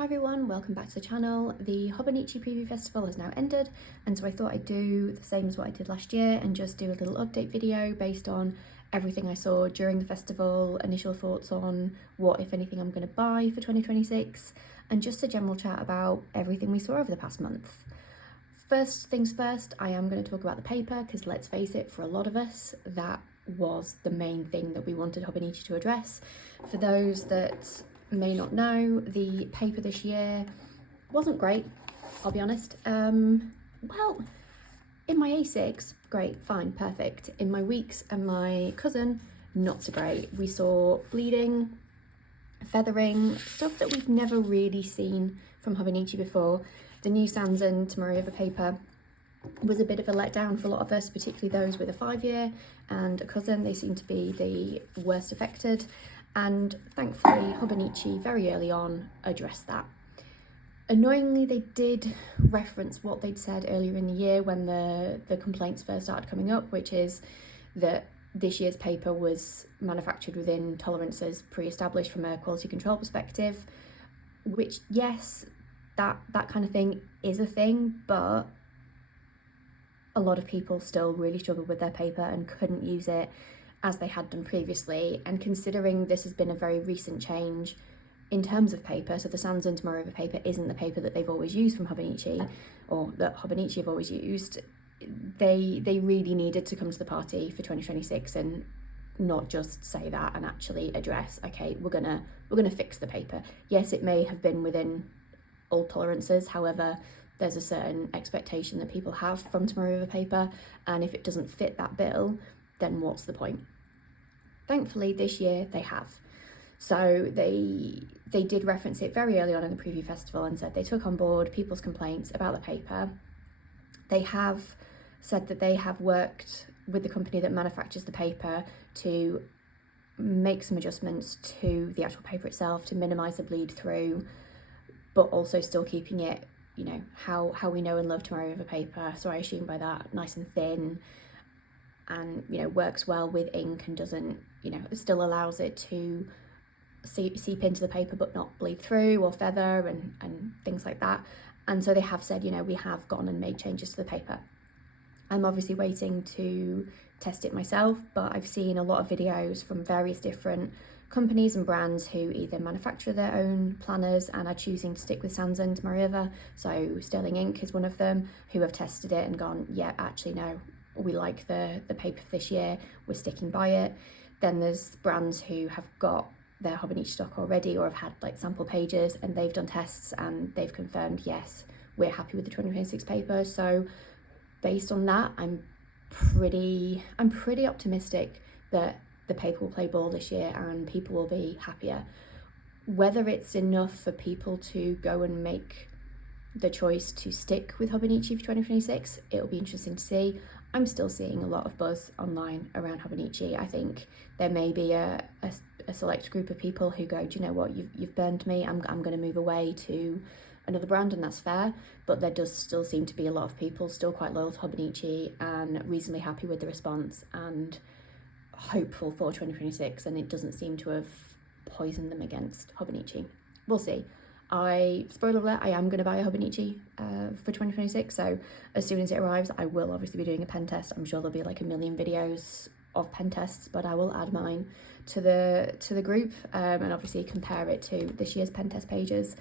Hi everyone, welcome back to the channel. The Hobonichi Preview Festival has now ended, and so I thought I'd do the same as what I did last year and just do a little update video based on everything I saw during the festival, initial thoughts on what, if anything, I'm going to buy for 2026, and just a general chat about everything we saw over the past month. First things first, I am going to talk about the paper because let's face it, for a lot of us, that was the main thing that we wanted Hobonichi to address. For those that may not know, the paper this year wasn't great, I'll be honest. Well, in my A6, great, fine, perfect. In my weeks and my cousin, not so great. We saw bleeding, feathering, stuff that we've never really seen from Hobonichi before. The new Sans and Tomoe River paper was a bit of a letdown for a lot of us, particularly those with a 5-year and a cousin. They seem to be the worst affected. And thankfully, Hobonichi very early on addressed that. Annoyingly, they did reference what they'd said earlier in the year when the complaints first started coming up, which is that this year's paper was manufactured within tolerances pre-established from a quality control perspective, which, yes, that kind of thing is a thing, but a lot of people still really struggled with their paper and couldn't use it as they had done previously. And considering this has been a very recent change in terms of paper, so the Sans and Tomoe River paper isn't the paper that they've always used from Hobonichi, or that Hobonichi have always used, they really needed to come to the party for 2026 and not just say that and actually address, okay, we're gonna fix the paper. Yes, it may have been within old tolerances, however, there's a certain expectation that people have from Tomoe River paper, and if it doesn't fit that bill, then what's the point? Thankfully, this year they have. So they did reference it very early on in the preview festival and said they took on board people's complaints about the paper. They have said that they have worked with the company that manufactures the paper to make some adjustments to the actual paper itself to minimise the bleed through, but also still keeping it, you know, how we know and love Tomoe River paper. So I assume by that, nice and thin, and, you know, works well with ink and doesn't, you know, still allows it to seep into the paper but not bleed through or feather and things like that. And so they have said, you know, we have gone and made changes to the paper. I'm obviously waiting to test it myself, but I've seen a lot of videos from various different companies and brands who either manufacture their own planners and are choosing to stick with Sans and Tomoe River. So Sterling Ink is one of them, who have tested it and gone, yeah, actually no, we like the paper for this year, we're sticking by it. Then there's brands who have got their Hobonichi stock already or have had like sample pages and they've done tests and they've confirmed, yes, we're happy with the 2026 paper. So based on that, I'm pretty optimistic that the paper will play ball this year and people will be happier. Whether it's enough for people to go and make the choice to stick with Hobonichi for 2026, it'll be interesting to see. I'm still seeing a lot of buzz online around Hobonichi. I think there may be a select group of people who go, do you know what, you've burned me, I'm going to move away to another brand, and that's fair. But there does still seem to be a lot of people still quite loyal to Hobonichi and reasonably happy with the response and hopeful for 2026, and it doesn't seem to have poisoned them against Hobonichi. We'll see. Spoiler alert, I am going to buy a Hobonichi for 2026, so as soon as it arrives I will obviously be doing a pen test. I'm sure there'll be like a million videos of pen tests, but I will add mine to the group and obviously compare it to this year's pen test pages.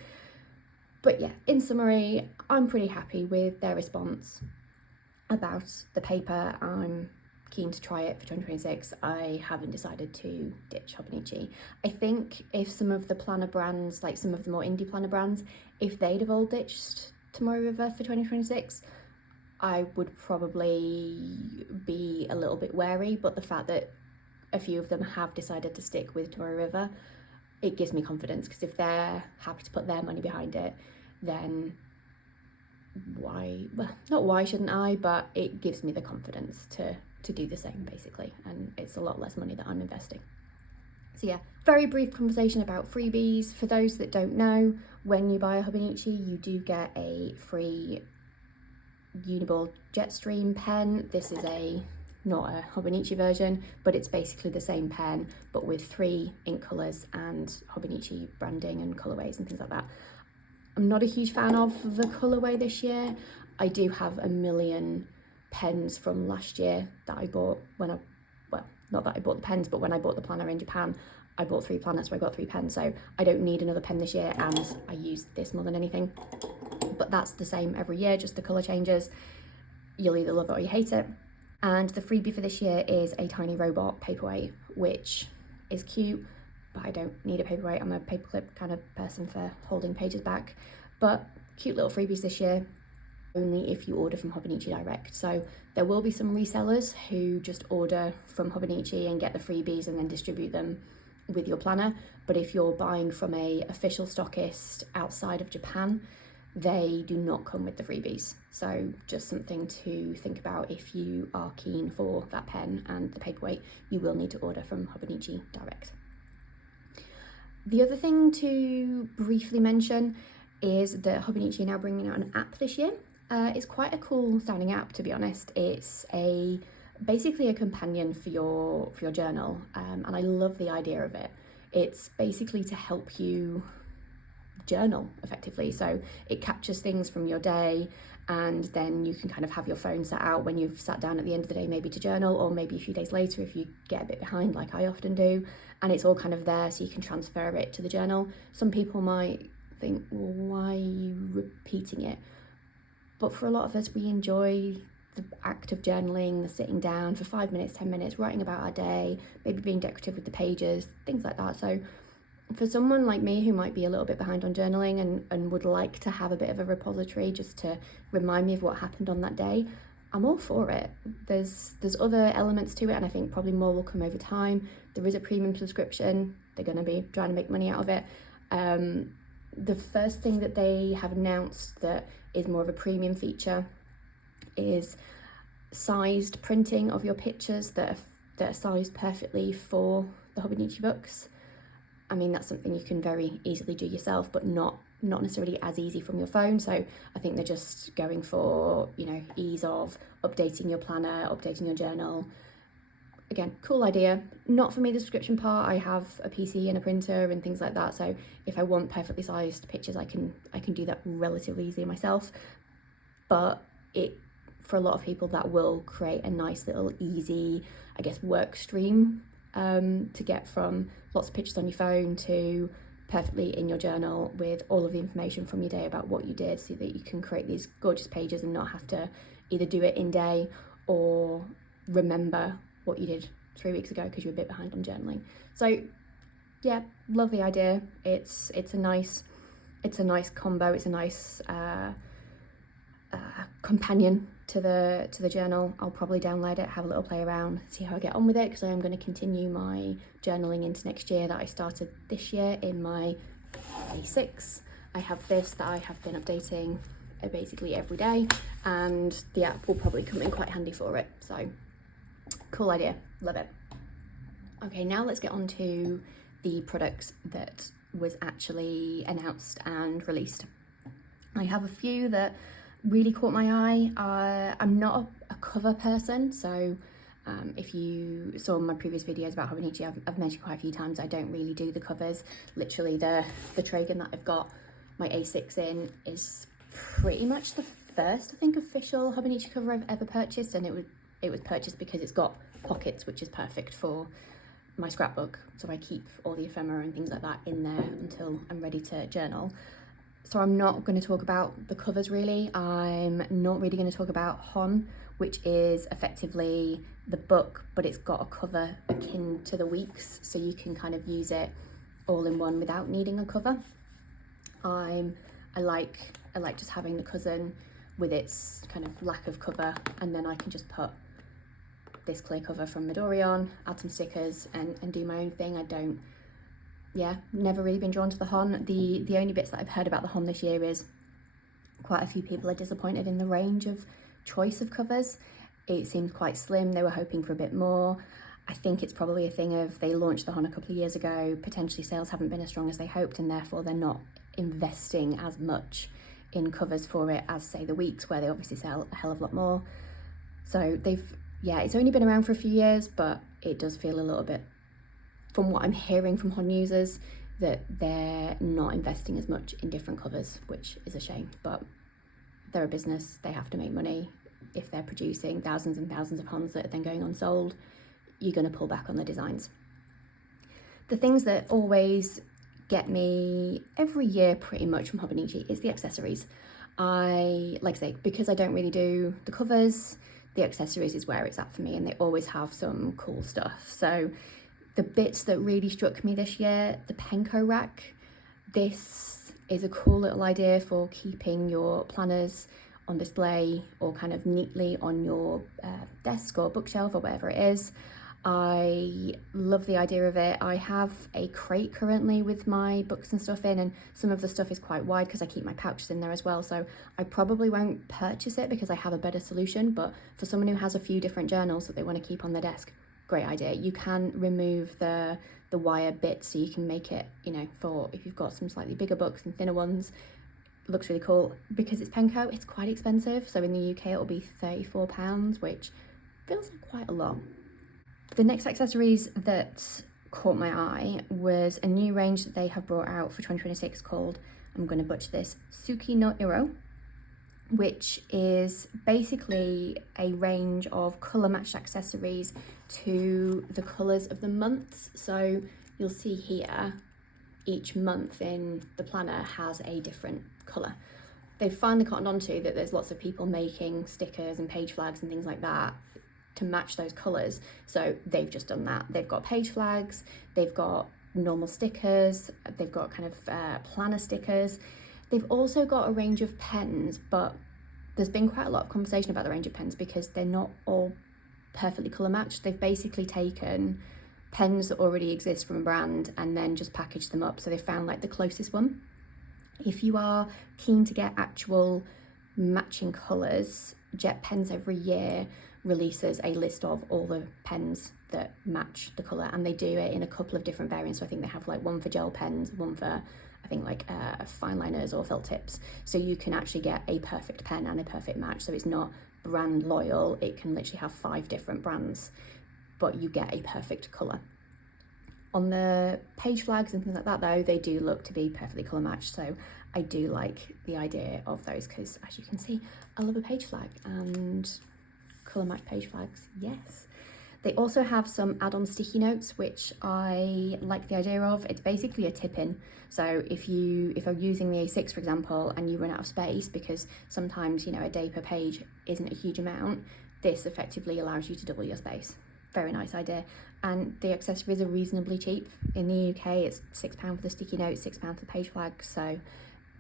But yeah, in summary, I'm pretty happy with their response about the paper. I'm keen to try it for 2026. I haven't decided to ditch Hobonichi. I think if some of the planner brands, like some of the more indie planner brands, if they'd have all ditched Tomoe River for 2026, I would probably be a little bit wary. But the fact that a few of them have decided to stick with Tomoe River, it gives me confidence, because if they're happy to put their money behind it, then why shouldn't I, but it gives me the confidence to do the same, basically, and it's a lot less money that I'm investing. So yeah, very brief conversation about freebies. For those that don't know, when you buy a Hobonichi, you do get a free Uniball Jetstream pen. This is not a Hobonichi version, but it's basically the same pen, but with 3 ink colours and Hobonichi branding and colourways and things like that. I'm not a huge fan of the colourway this year. I do have a million pens from last year that I bought when well, not that I bought the pens, but when I bought the planner in Japan, I bought 3 planners, so I got 3 pens, so I don't need another pen this year, and I use this more than anything. But that's the same every year, just the colour changes. You'll either love it or you hate it. And the freebie for this year is a tiny robot paperweight, which is cute, but I don't need a paperweight. I'm a paperclip kind of person for holding pages back. But cute little freebies this year, only if you order from Hobonichi direct. So there will be some resellers who just order from Hobonichi and get the freebies and then distribute them with your planner. But if you're buying from a official stockist outside of Japan, they do not come with the freebies. So just something to think about if you are keen for that pen and the paperweight, you will need to order from Hobonichi direct. The other thing to briefly mention is that Hobonichi are now bringing out an app this year. It's quite a cool sounding app, to be honest. It's basically a companion for your journal, and I love the idea of it. It's basically to help you journal effectively. So it captures things from your day, and then you can kind of have your phone set out when you've sat down at the end of the day maybe to journal, or maybe a few days later if you get a bit behind like I often do, and it's all kind of there so you can transfer it to the journal. Some people might think, well, why are you repeating it? But for a lot of us, we enjoy the act of journaling, the sitting down for 5 minutes, 10 minutes, writing about our day, maybe being decorative with the pages, things like that. So for someone like me who might be a little bit behind on journaling and would like to have a bit of a repository just to remind me of what happened on that day, I'm all for it. There's other elements to it, and I think probably more will come over time. There is a premium subscription. They're going to be trying to make money out of it. The first thing that they have announced that is more of a premium feature is sized printing of your pictures that are sized perfectly for the Hobonichi books. I mean, that's something you can very easily do yourself, but not necessarily as easy from your phone. So I think they're just going for, you know, ease of updating your planner, updating your journal. Again, cool idea. Not for me, the subscription part. I have a PC and a printer and things like that. So if I want perfectly sized pictures, I can do that relatively easily myself. But for a lot of people, that will create a nice little easy, I guess, work stream to get from lots of pictures on your phone to perfectly in your journal with all of the information from your day about what you did, so that you can create these gorgeous pages and not have to either do it in day or remember what you did 3 weeks ago because you were a bit behind on journaling. So yeah, love the idea. It's a nice combo. It's a nice companion to the journal. I'll probably download it, have a little play around, see how I get on with it, because I am going to continue my journaling into next year that I started this year in my A6. I have this that I have been updating basically every day, and the app will probably come in quite handy for it. So cool idea, love it. Okay, now let's get on to the products that was actually announced and released. I have a few that really caught my eye. I'm not a cover person, so if you saw my previous videos about Hobonichi, I've mentioned quite a few times I don't really do the covers. Literally the Tragan that I've got my A6 in is pretty much the first, I think, official Hobonichi cover I've ever purchased, and it was purchased because it's got pockets, which is perfect for my scrapbook, so I keep all the ephemera and things like that in there until I'm ready to journal. So I'm not going to talk about the covers really. I'm not really going to talk about Hon, which is effectively the book, but it's got a cover akin to the weeks, so you can kind of use it all in one without needing a cover. I like just having the cousin with its kind of lack of cover, and then I can just put this clear cover from Midori on, add some stickers and do my own thing. Never really been drawn to the Hon. The only bits that I've heard about the Hon this year is quite a few people are disappointed in the range of choice of covers. It seems quite slim. They were hoping for a bit more. I think it's probably a thing of they launched the Hon a couple of years ago, potentially sales haven't been as strong as they hoped, and therefore they're not investing as much in covers for it as, say, the weeks, where they obviously sell a hell of a lot more. So it's only been around for a few years, but it does feel a little bit, from what I'm hearing from Hon users, that they're not investing as much in different covers, which is a shame, but they're a business, they have to make money. If they're producing thousands and thousands of Hons that are then going unsold, you're going to pull back on the designs. The things that always get me every year pretty much from Hobonichi is the accessories. Like I say, because I don't really do the covers, the accessories is where it's at for me, and they always have some cool stuff. So the bits that really struck me this year, the Penko rack. This is a cool little idea for keeping your planners on display or kind of neatly on your desk or bookshelf or whatever it is. I love the idea of it. I have a crate currently with my books and stuff in, and some of the stuff is quite wide because I keep my pouches in there as well, so I probably won't purchase it because I have a better solution. But for someone who has a few different journals that they want to keep on their desk, great idea. You can remove the wire bit so you can make it, you know, for if you've got some slightly bigger books and thinner ones. It looks really cool. Because it's Penko, it's quite expensive, so in the UK it'll be £34, which feels like quite a lot. The next accessories that caught my eye was a new range that they have brought out for 2026 called, I'm going to butcher this, Suki no Iro, which is basically a range of colour matched accessories to the colours of the months. So you'll see here, each month in the planner has a different colour. They've finally cottoned on to that there's lots of people making stickers and page flags and things like that to match those colours, so they've just done that. They've got page flags, they've got normal stickers, they've got kind of planner stickers. They've also got a range of pens, but there's been quite a lot of conversation about the range of pens because they're not all perfectly colour matched. They've basically taken pens that already exist from a brand and then just packaged them up, so they found like the closest one. If you are keen to get actual matching colours, Jet Pens every year releases a list of all the pens that match the colour, and they do it in a couple of different variants. So I think they have like one for gel pens, one for I think like fine liners or felt tips, so you can actually get a perfect pen and a perfect match. So it's not brand loyal, it can literally have 5 different brands, but you get a perfect colour. On the page flags and things like that though, they do look to be perfectly colour matched, so I do like the idea of those because, as you can see, I love a page flag, and colour matched page flags, yes. They also have some add-on sticky notes, which I like the idea of. It's basically a tip-in. So if I'm using the A6, for example, and you run out of space, because sometimes, you know, a day per page isn't a huge amount, this effectively allows you to double your space. Very nice idea. And the accessories are reasonably cheap. In the UK, it's £6 for the sticky notes, £6 for the page flags. So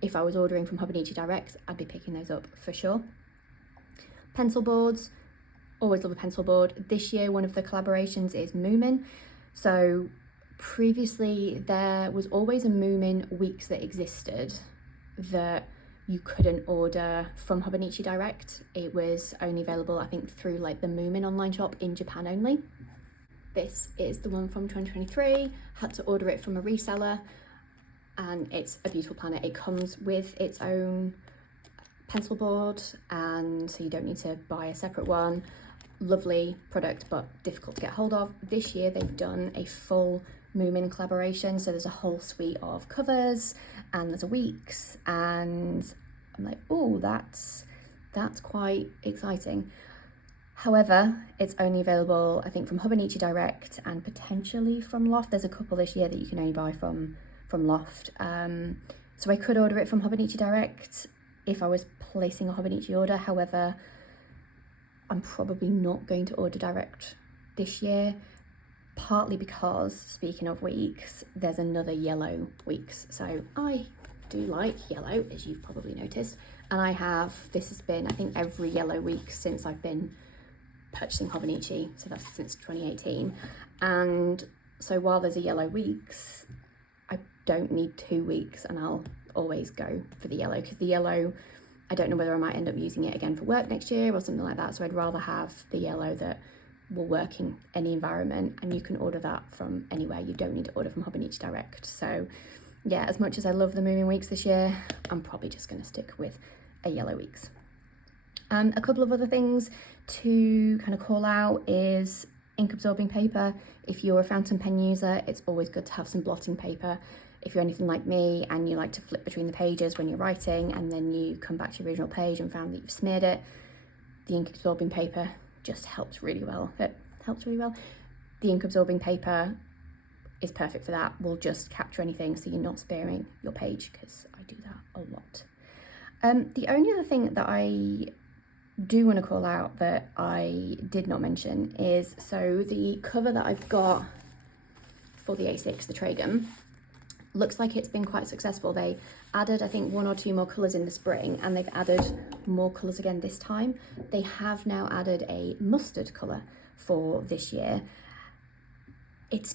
if I was ordering from Hobonichi Direct, I'd be picking those up for sure. Pencil boards. Always love a pencil board. This year, one of the collaborations is Moomin. So previously, there was always a Moomin weeks that existed that you couldn't order from Hobonichi Direct. It was only available, I think, through like the Moomin online shop in Japan only. This is the one from 2023. Had to order it from a reseller, and it's a beautiful planner. It comes with its own pencil board, and so you don't need to buy a separate one. Lovely product, but difficult to get hold of. This year they've done a full Moomin collaboration, so there's a whole suite of covers and there's a weeks, and I'm like, oh, that's quite exciting. However, it's only available, I think, from Hobonichi Direct and potentially from Loft. There's a couple this year that you can only buy from Loft. So I could order it from Hobonichi Direct if I was placing a Hobonichi order. However, I'm probably not going to order direct this year, partly because, speaking of weeks, there's another yellow weeks. So I do like yellow, as you've probably noticed, and this has been, I think, every yellow week since I've been purchasing Hobonichi, so that's since 2018. And so while there's a yellow weeks, I don't need 2 weeks, and I'll always go for the yellow, because the yellow, I don't know whether I might end up using it again for work next year or something like that, so I'd rather have the yellow that will work in any environment, and you can order that from anywhere. You don't need to order from Hobonichi Direct. So yeah, as much as I love the Moomin weeks this year, I'm probably just going to stick with a yellow weeks. A couple of other things to kind of call out is ink absorbing paper. If you're a fountain pen user, it's always good to have some blotting paper. if you're anything like me and you like to flip between the pages when you're writing and then you come back to your original page and found that you've smeared it, the ink absorbing paper just helps really well. It helps really well. The ink absorbing paper is perfect for that. Will just capture anything so you're not sparing your page, because I do that a lot. The only other thing that I do want to call out that I did not mention is, so the cover that I've got for the A6, the Tragum, looks like it's been quite successful. They added, I think, 1 or 2 more colours in the spring, and they've added more colours again this time. They have now added a mustard colour for this year. It's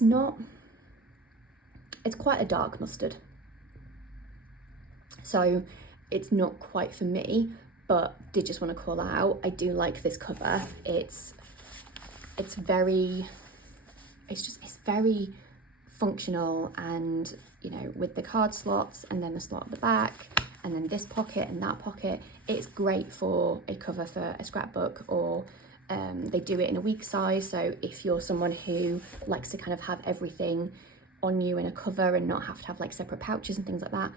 quite a dark mustard, so it's not quite for me, but did just want to call out, I do like this cover. It's very functional, and you know, with the card slots and then the slot at the back and then this pocket and that pocket, it's great for a cover for a scrapbook, or they do it in a week size. So if you're someone who likes to kind of have everything on you in a cover and not have to have like separate pouches and things like that,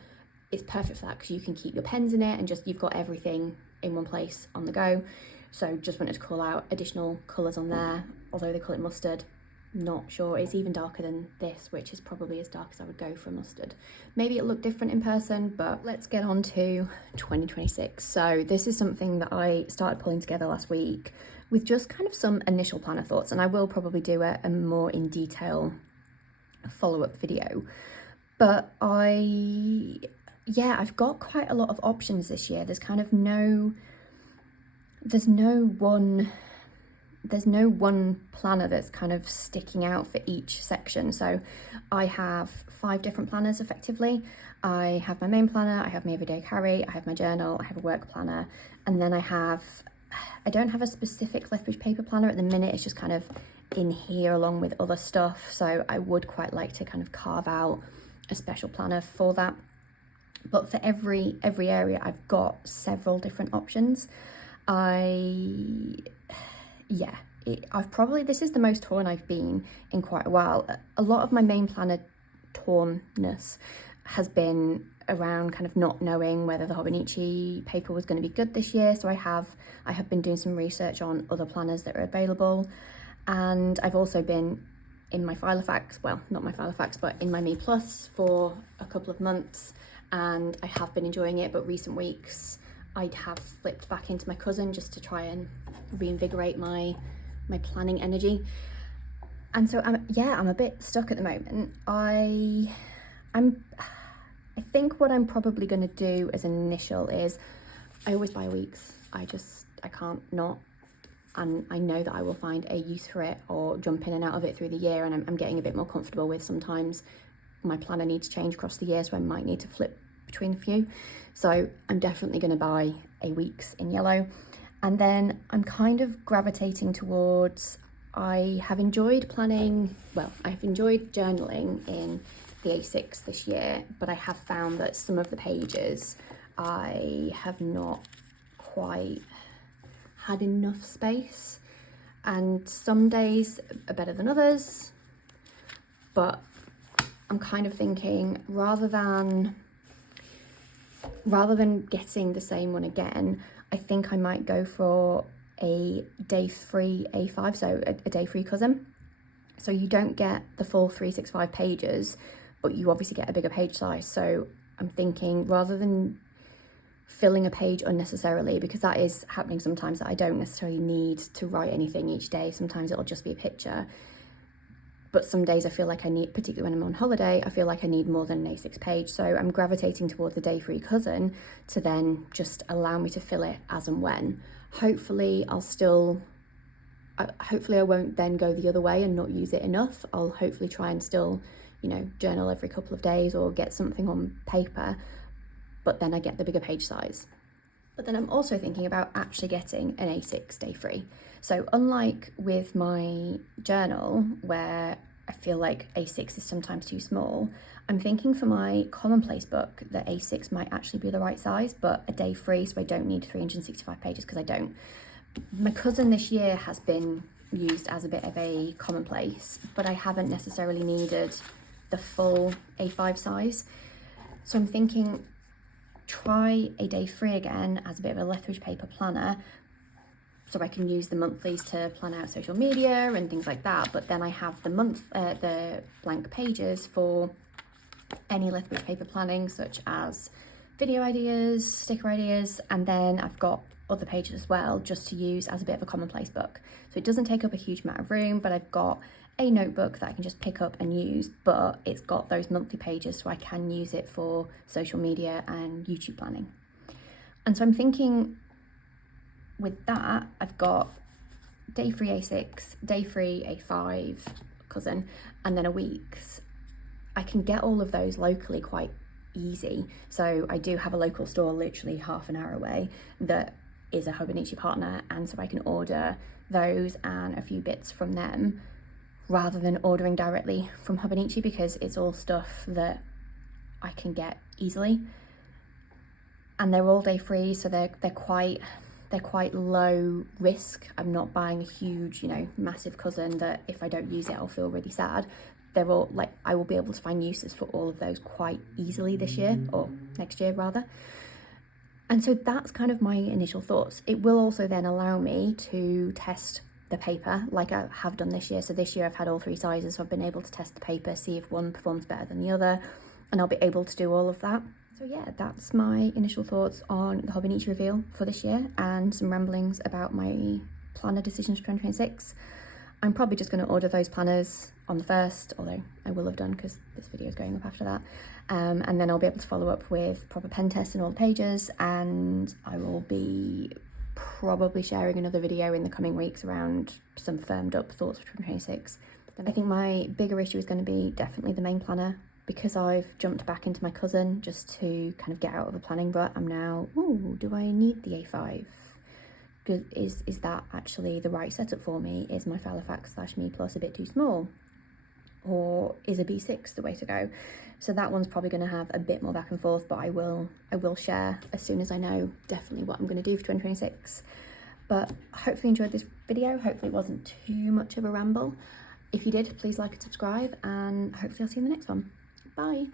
it's perfect for that, because you can keep your pens in it and just, you've got everything in one place on the go. So just wanted to call out additional colours on there, although they call it mustard. Not sure, it's even darker than this, which is probably as dark as I would go for mustard. Maybe it looked different in person, but let's get on to 2026. So this is something that I started pulling together last week with just kind of some initial planner thoughts, and I will probably do a more in detail follow-up video. But I've got quite a lot of options this year. There's kind of there's no one planner that's kind of sticking out for each section. So I have 5 different planners effectively. I have my main planner, I have my everyday carry, I have my journal, I have a work planner, and then I don't have a specific Lethbridge paper planner at the minute. It's just kind of in here along with other stuff. So I would quite like to kind of carve out a special planner for that. But for every area, I've got several different options. This is the most torn I've been in quite a while. A lot of my main planner tornness has been around kind of not knowing whether the Hobonichi paper was going to be good this year. So I have been doing some research on other planners that are available, and I've also been in my Filofax, well, not my Filofax, but in my Me Plus for a couple of months, and I have been enjoying it. But recent weeks I have flipped back into my cousin just to try and reinvigorate my planning energy. And so I'm a bit stuck at the moment. I think what I'm probably going to do as an initial is, I always buy weeks. I can't not, and I know that I will find a use for it or jump in and out of it through the year, and I'm getting a bit more comfortable with sometimes my planner needs change across the year, so I might need to flip between a few. So I'm definitely going to buy a weeks in yellow. And then I'm kind of gravitating towards, I have enjoyed journaling in the A6 this year, but I have found that some of the pages I have not quite had enough space, and some days are better than others. But I'm kind of thinking, rather than getting the same one again, I think I might go for a day-free A5, so a day-free cousin. So you don't get the full 365 pages, but you obviously get a bigger page size. So I'm thinking, rather than filling a page unnecessarily, because that is happening sometimes, that I don't necessarily need to write anything each day. Sometimes it'll just be a picture. But some days I feel like I need, particularly when I'm on holiday, I feel like I need more than an A6 page. So I'm gravitating towards the day-free cousin to then just allow me to fill it as and when. Hopefully I won't then go the other way and not use it enough. I'll hopefully try and still, journal every couple of days or get something on paper, but then I get the bigger page size. But then I'm also thinking about actually getting an A6 day free. So unlike with my journal, where I feel like A6 is sometimes too small, I'm thinking for my commonplace book that A6 might actually be the right size, but a day free, so I don't need 365 pages, because I don't. My cousin this year has been used as a bit of a commonplace, but I haven't necessarily needed the full A5 size. So I'm thinking try a day free again as a bit of a Lethbridge paper planner, so I can use the monthlies to plan out social media and things like that. But then I have the blank pages for any Lethbridge paper planning, such as video ideas, sticker ideas, and then I've got other pages as well, just to use as a bit of a commonplace book. So it doesn't take up a huge amount of room, but I've got a notebook that I can just pick up and use, but it's got those monthly pages, so I can use it for social media and YouTube planning. And so I'm thinking with that, I've got day free A6, day free A5 cousin, and then a week's. I can get all of those locally quite easy. So I do have a local store literally half an hour away that is a Hobonichi partner, and so I can order those and a few bits from them rather than ordering directly from Hobonichi, because it's all stuff that I can get easily. And they're all day free, so they're quite low risk. I'm not buying a huge, massive cousin that if I don't use it I'll feel really sad. They're all like, I will be able to find uses for all of those quite easily this year, or next year rather. And so that's kind of my initial thoughts. It will also then allow me to test the paper like I have done this year. So this year I've had all 3 sizes, so I've been able to test the paper, see if one performs better than the other, and I'll be able to do all of that. So yeah, that's my initial thoughts on the Hobonichi reveal for this year, and some ramblings about my planner decisions for 2026. I'm probably just going to order those planners on the 1st, although I will have done because this video is going up after that. And then I'll be able to follow up with proper pen tests and all the pages, and I will be probably sharing another video in the coming weeks around some firmed up thoughts for 2026. I think my bigger issue is going to be definitely the main planner, because I've jumped back into my cousin just to kind of get out of a planning rut. I'm now, do I need the A5? Is that actually the right setup for me? Is my Falifax/Me Plus a bit too small? Or is a B6 the way to go? So that one's probably going to have a bit more back and forth, but I will share as soon as I know definitely what I'm going to do for 2026. But I hopefully enjoyed this video. Hopefully it wasn't too much of a ramble. If you did, please like and subscribe, and hopefully I'll see you in the next one. Bye.